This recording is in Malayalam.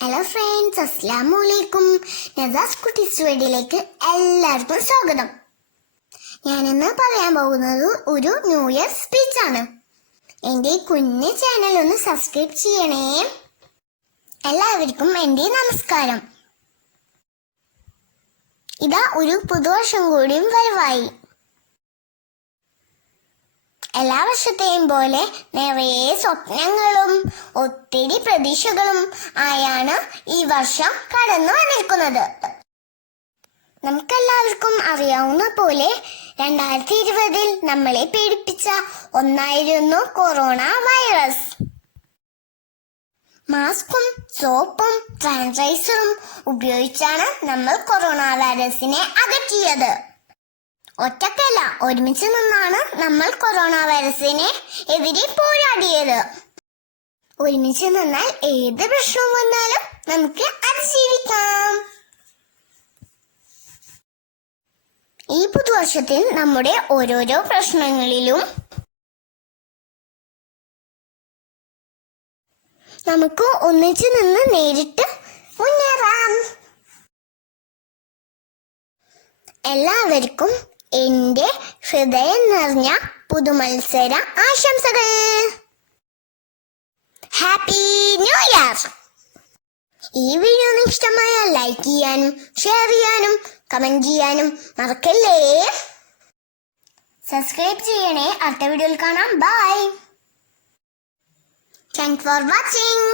ഹലോ ഫ്രണ്ട്സ്, അസ്സലാമു അലൈക്കും. നസാസ് കുട്ടീസ് വേഡിയിലേക്ക് എല്ലാവർക്കും സ്വാഗതം. ഞാനിന്ന് പറയാൻ പോകുന്നത് ഒരു ന്യൂ ഇയർ സ്പീച്ചാണ്. എൻ്റെ കുഞ്ഞു ചാനൽ ഒന്ന് സബ്സ്ക്രൈബ് ചെയ്യണേ. എല്ലാവർക്കും എൻ്റെ നമസ്കാരം. ഇതാ ഒരു പുതുവർഷം കൂടിയും വരവായി. എല്ലാ വർഷത്തെയും പോലെ നിറയെ സ്വപ്നങ്ങളും ഒത്തിരി പ്രതീക്ഷകളും ആയാണ് ഈ വർഷം കടന്നു വന്നിരിക്കുന്നത്. നമുക്കെല്ലാവർക്കും അറിയാവുന്ന പോലെ 2020 നമ്മളെ പേടിപ്പിച്ച ഒന്നായിരുന്നു കൊറോണ വൈറസ്. മാസ്കും സോപ്പും സാനിറ്റൈസറും ഉപയോഗിച്ചാണ് നമ്മൾ കൊറോണ വൈറസിനെ അകറ്റിയത്. ഒറ്റക്കല്ല, ഒരുമിച്ച് നിന്നാണ് നമ്മൾ കൊറോണ വൈറസിനെ എതിരെ പോരാടിയത്. ഒരുമിച്ച് നിന്നാൽ ഏത് പ്രശ്നവും വന്നാലും നമുക്ക് അതിജീവിക്കാം. ഈ പുതുവർഷത്തിൽ നമ്മുടെ ഓരോരോ പ്രശ്നങ്ങളിലും നമുക്ക് ഒന്നിച്ച് നിന്ന് നേരിട്ട് മുന്നേറാം. എല്ലാവർക്കും എന്റെ ഹൃദയം നിറഞ്ഞ പുതുമത്സര ആശംസകൾ. Happy new year. ഈ വീഡിയോ ഇഷ്ടമായാൽ ലൈക്ക് ചെയ്യാനും ഷെയർ ചെയ്യാനും കമന്റ് ചെയ്യാനും മറക്കല്ലേ. സബ്സ്ക്രൈബ് ചെയ്യണേ. അടുത്ത വീഡിയോയിൽ കാണാം. ബൈ. Thanks for watching.